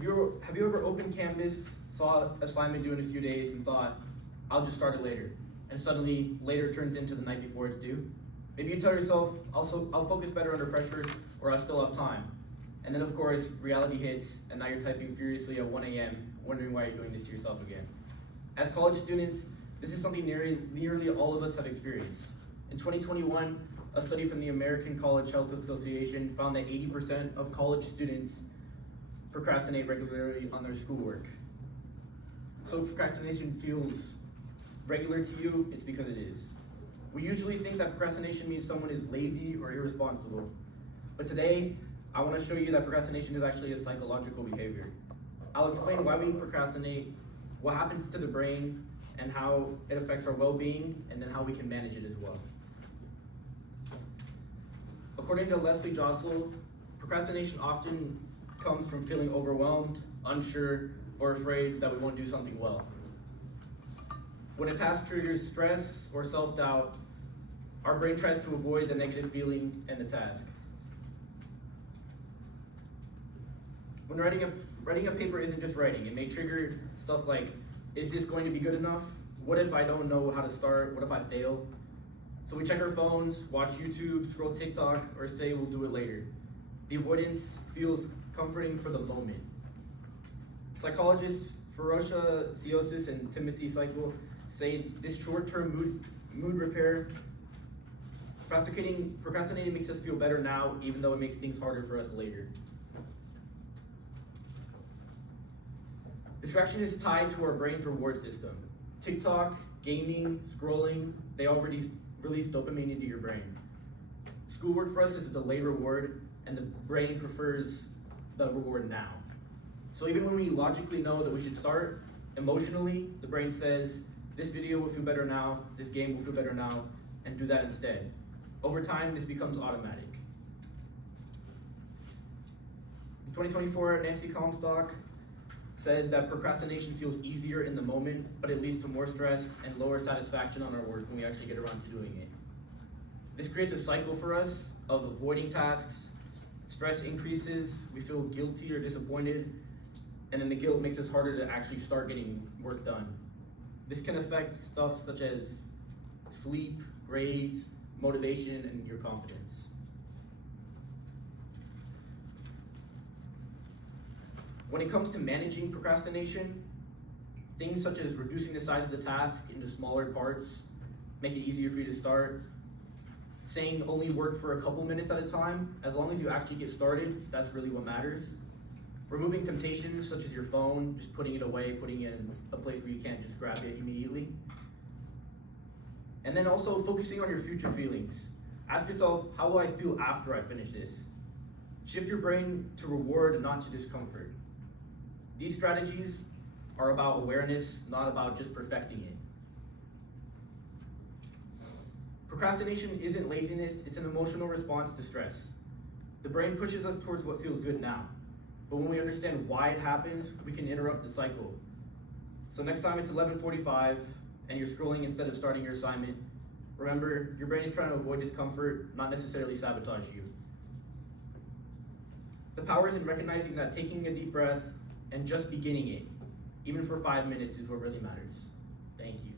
Have you ever opened Canvas, saw an assignment due in a few days, and thought, I'll just start it later, and suddenly later turns into the night before it's due? Maybe you tell yourself, I'll focus better under pressure, or I still have time. And then of course, reality hits, and now you're typing furiously at 1 a.m., wondering why you're doing this to yourself again. As college students, this is something nearly all of us have experienced. In 2021, a study from the American College Health Association found that 80% of college students procrastinate regularly on their schoolwork. So if procrastination feels regular to you, it's because it is. We usually think that procrastination means someone is lazy or irresponsible. But today, I want to show you that procrastination is actually a psychological behavior. I'll explain why we procrastinate, what happens to the brain, and how it affects our well-being, and then how we can manage it as well. According to Leslie Jossel, procrastination often comes from feeling overwhelmed, unsure, or afraid that we won't do something well. When a task triggers stress or self-doubt, our brain tries to avoid the negative feeling and the task. When writing a paper isn't just writing, it may trigger stuff like, is this going to be good enough? What if I don't know how to start? What if I fail? So we check our phones, watch YouTube, scroll TikTok, or say we'll do it later. The avoidance feels comforting for the moment. Psychologists Ferocia Siosis and Timothy Cycle say this short-term mood repair, procrastinating makes us feel better now, even though it makes things harder for us later. Distraction is tied to our brain's reward system. TikTok, gaming, scrolling, they all release dopamine into your brain. Schoolwork for us is a delayed reward, and the brain prefers the reward now. So even when we logically know that we should start, emotionally, the brain says, this video will feel better now, this game will feel better now, and do that instead. Over time, this becomes automatic. In 2024, Nancy Comstock said that procrastination feels easier in the moment, but it leads to more stress and lower satisfaction on our work when we actually get around to doing it. This creates a cycle for us of avoiding tasks, stress increases, we feel guilty or disappointed, and then the guilt makes us harder to actually start getting work done. This can affect stuff such as sleep, grades, motivation, and your confidence. When it comes to managing procrastination, things such as reducing the size of the task into smaller parts make it easier for you to start. Saying only work for a couple minutes at a time, as long as you actually get started, that's really what matters. Removing temptations such as your phone, just putting it away, putting it in a place where you can't just grab it immediately. And then also focusing on your future feelings. Ask yourself, how will I feel after I finish this? Shift your brain to reward and not to discomfort. These strategies are about awareness, not about just perfecting it. Procrastination isn't laziness, it's an emotional response to stress. The brain pushes us towards what feels good now. But when we understand why it happens, we can interrupt the cycle. So next time it's 11:45 and you're scrolling instead of starting your assignment, remember, your brain is trying to avoid discomfort, not necessarily sabotage you. The power is in recognizing that taking a deep breath and just beginning it, even for 5 minutes, is what really matters. Thank you.